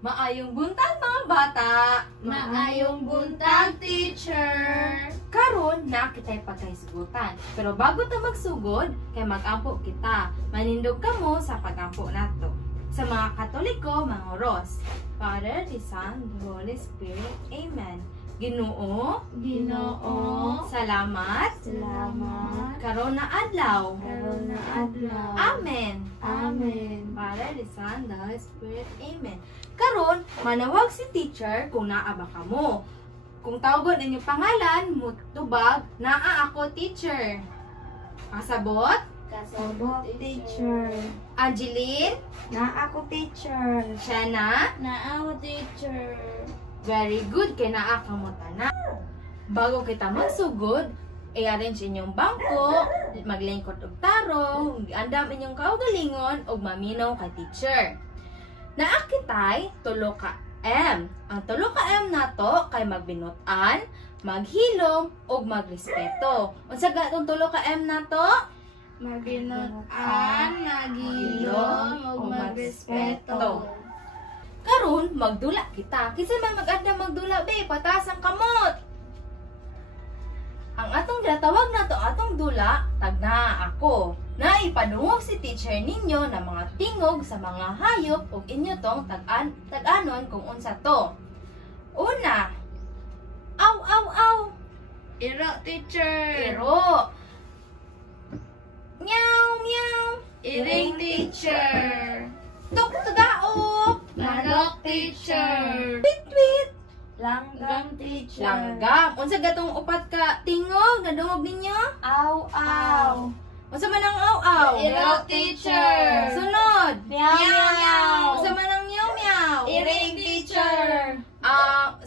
Maayong buntag mga bata. Maayong buntag, teacher. Karon na kita'y pagkahisgutan. Pero bago ta magsugod, kay mag-ampo kita. Manindog ka mo sa pag-ampo nato. Sa mga Katoliko, mangoros. Father, the Son, the Holy Spirit. Amen. Ginoo, Ginoo, salamat. salamat. Karon na adlaw. Karon na adlaw. Amen. Amen. Father, the Son, the Holy Spirit. Amen. Karon, manawag si teacher kung naa ba kamo. Kung tawagon inyong pangalan, mutubag, naa ako teacher. Pasabot? Kasabot, teacher. Angeline? Na ako, teacher. Shana? Na ako, teacher. Very good, kay naa ka mo tanan. Bago kita magsugod, i-arrange inyong bangko, maglingkod og tarong, andam inyong kaugalingon og maminaw kay teacher. Naa kitay tulo ka M. Ang tulo ka M nato kay magbinutan, maghilom ug magrespeto. Unsa gatong tulo ka M nato? Maginutan, magilom, ug magrespeto. Karon magdula kita. Kinsa man mag-andam magdula be, pataas ang kamot. Ang atong ginatawag nato atong dula, tagna ako. Na ipadungog si teacher ninyo na mga tingog sa mga hayop ug inyo tong tag-anon kung unsa to. Una, aw aw aw. Iro, teacher. Iro. Meow meow. Iring, teacher. Tuk tugaok. Manok, teacher. Tweet tweet. Langgam, teacher. Langgam. Unsa gatong upat ka tingog nga dungog ninyo? Aw, aw. Unsa man ang aw aw? Iro, teacher. Sunod. Meow, meow. Unsa man ang meow meow? Iring, teacher.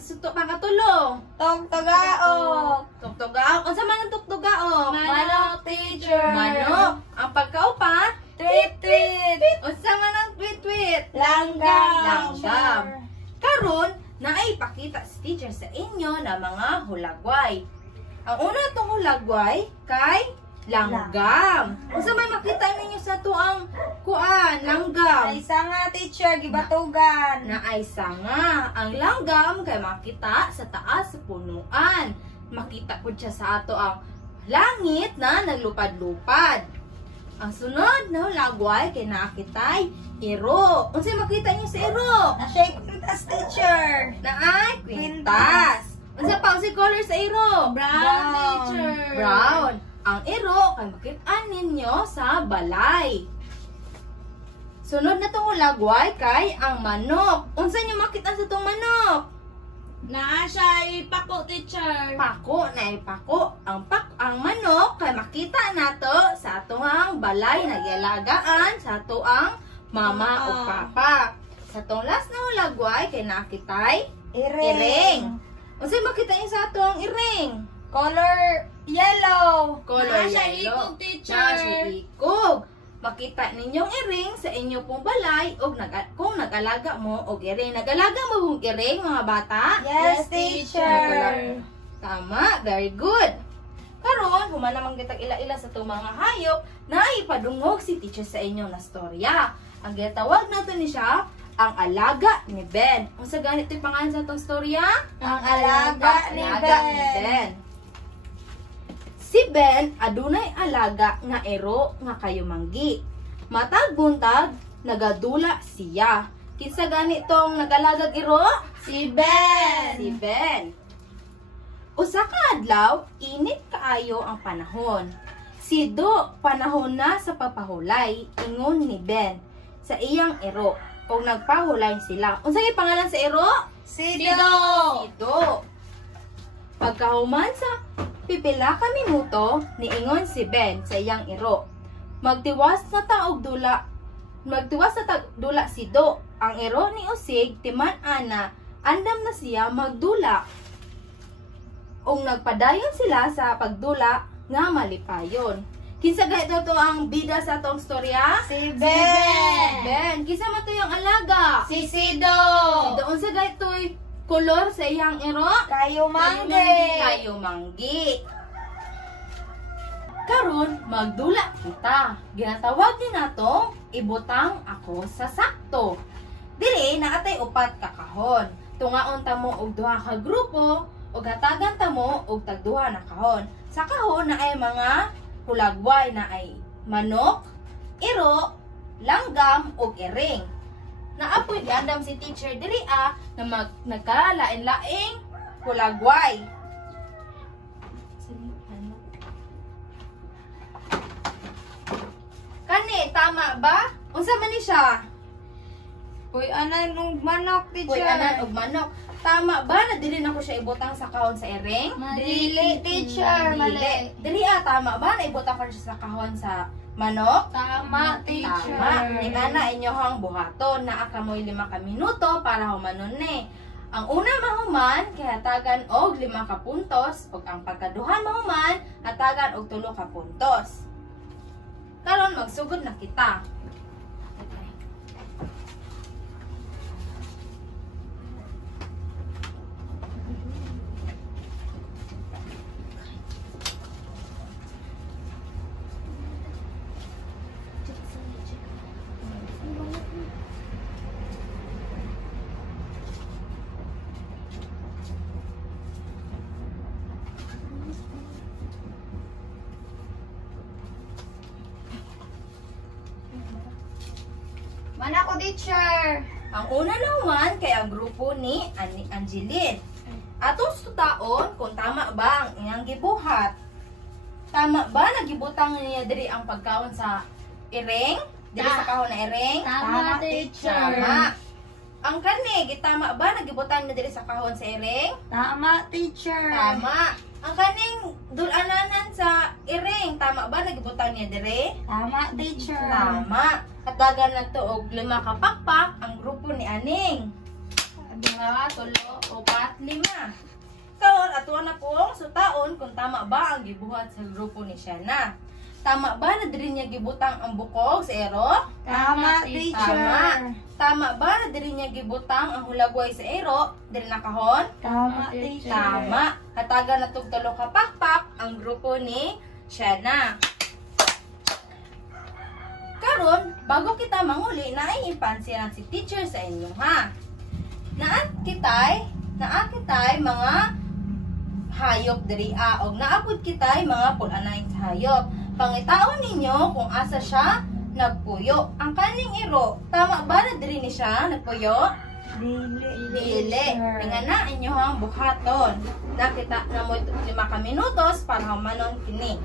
Suto pangatulo. Tog-togaok. Tuktugaok. Unsa man ang tuktugaok? Manok, teacher. Manok. Ang pagkaupat? Tweet, tweet. Unsa man ang tweet tweet? Langgam. Langgam. Karon, naipakita si teacher sa inyo na mga hulagway. Ang una tong hulagway kay langgam. Unsa may makita ninyo sa tuang kuan, langgam? Ay, isa nga, teacher. Gibatugan. Na ay sanga. Ang langgam kay makita sa taas sa punuan. Makita po siya sa ato ang langit na naglupad-lupad. Ang sunod na hulagway kay nakitay iro. Unsa makita niyo sa iro? Na-shake kwintas, teacher. Na ay kwintas. Unsa pa si color sa iro? Brown, teacher. Brown. Ang iro kay makit-an ninyo sa balay. Sunod na tong hulagway kay ang manok. Unsa niyo makita sa tong manok? Naa siya ipako, teacher. Pako na ipako. Ang manok kay makita nato sa atong balay na gialagaan sa atoang mama o papa. Sa tong last na hulagway kay nakitay iring. Unsa makita niyo sa atong iring? Color yellow. Color Naa siya yellow. ikog, teacher. Na siya ikog. Makita ninyong iring sa inyo pong balay o kung nag-alaga mo o iring. Nag-alaga mo kung iring, mga bata? Yes, teacher. Tama, very good. Karon, human namang kitag ila-ila sa itong mga hayop na ipadungog si teacher sa inyo na storya. Ang ginatawag natin ni siya, ang alaga ni Ben. Kung sa ganito yung pangalan sa itong storya? Ang alaga ni Ben. Si Ben adunay alaga nga ero nga kayumanggi. Matag buntag nagadula siya. Kinsa gani tong nagalagag ero? Si Ben. Si Ben. Usa ka adlaw, init kaayo ang panahon. Si Do panahon na sa papahulay, ingon ni Ben sa iyang ero. O nagpahulay sila. Unsay pangalan sa ero? Si Do. Si Do. Pagkahuman sa pipila ka minuto, niingon si Ben sa iyang iro. Magtiwas na dula si Do. Ang iro ni Usig, timan ana, andam na siya magdula. Ung nagpadayon sila sa pagdula, nga malipayon. Kinsa gayto to ang bida sa tong storya? Si Ben. Ben, kinsa man to yung alaga? Si Sido. Doon sa gaytoy kolor sa iyang iro? Kayumanggi. Kayumanggi. Karon magdula kita. Ginatawag din nato ibutang ako sa sakto. Dili naatay upat ka kahon. Tungaon ta mo og duha ka grupo ug hatagan ta mo og tagduha na kahon. Sa kahon na ay mga hulagway na ay manok, iro, langgam ug iring. Naapoy giandam si teacher diri na nagkalain-laing hulagway. Kani tama ba? Unsa man ni siya? Uy, anan og manok, teacher. Uy, anan og manok. Tama ba na dili na ko siya ibutang sa kahon sa iring? Dili, teacher. Mali. Dili tama ba na ibutang ko siya sa kahon sa manok? Tama, teacher. Tama. Ni ana inyohang buhaton na akamoy 5 ka minuto para humanon ni. Ang una mahuman kay hatagan og 5 ka puntos ug ang pagkaduha mahuman hatagan og 3 ka puntos. Karon magsugod na kita. Mana ko, teacher. Ang una naman kay ang grupo ni Angeline. Atong sutaon kung tama ba ang iyang gibuhat. Tama ba nagibutang niya diri ang pagkaon sa iring? Diri sa kahon na iring? Tama, teacher. Tama. Ang kani, gitama ba nagibutang niya diri sa kahon sa iring? Tama, teacher. Tama. Ang kaning dulananan sa iring, tama ba nagibutang niya diri? Tama, teacher. Tama. Hatagan na to og 5 ka pakpak ang grupo ni Aning. 2, 3, 4, 5. Karon ato na po ang sutaon kung tama ba ang gibuhat sa grupo ni Shana. Tama ba na diri niya gibutang ang bukog sa ero? Tama, teacher. Tama. Tama ba na diri niya gibutang ang hulagway sa ero? Diri na kahon? Tama, teacher. Tama. Hatagan na tog 3 ka pakpak ang grupo ni Shana. Karon, bago kita manguli, naay impansinan si teacher sa inyo, ha? Naat kitay mga hayop diri og naabot kitay mga pulanay sa hayop. Pangitaon ninyo kung asa siya nagpuyo. Ang kaning iro, tama ba na diri ni siya nagpuyo? Dili. Tingnan na inyo ang buhaton. Nakita na mo 5 ka minutos para humanon kini.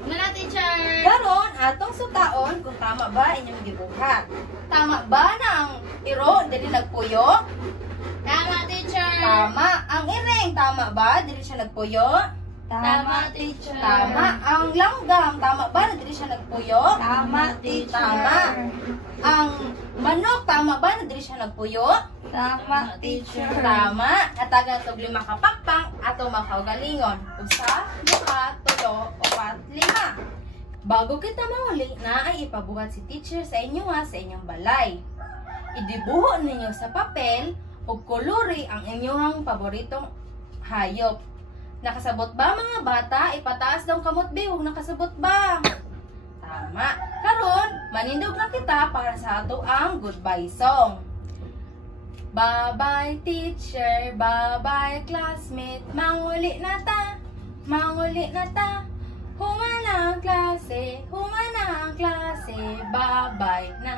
Mana, teacher. Karon atong sutaon kung tama ba inyong gibuhat. Tama ba na ang iro dili nagpuyo? Tama, teacher. Tama. Ang iring tama ba dili siya nagpuyo? Tama, teacher. Tama. Ang langgam tama ba na dili siya nagpuyo? Tama, teacher. Tama. Ang manok tama ba na dili siya nagpuyo? Tama, teacher. Tama. Hatagan tog 5 ka pakpang ato makaugalingon. Usa, 2, 3, 4, 5. Bago kita mauli na ay ipabuhat si teacher sa inyo sa inyong balay. Idibuho ninyo sa papel o kolore ang inyong paboritong hayop. Nakasabot ba mga bata? Ipataas daw kamot be, huwag nakasabot ba? Tama. Karon, manindog na kita para sa ato ang goodbye song. Bye-bye teacher, bye-bye classmate, manguli na ta, manguli na ta. Hunga na ang klase, bye-bye na,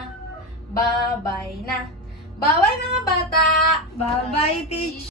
bye-bye na. Bye-bye mga bata! Bye-bye, teacher.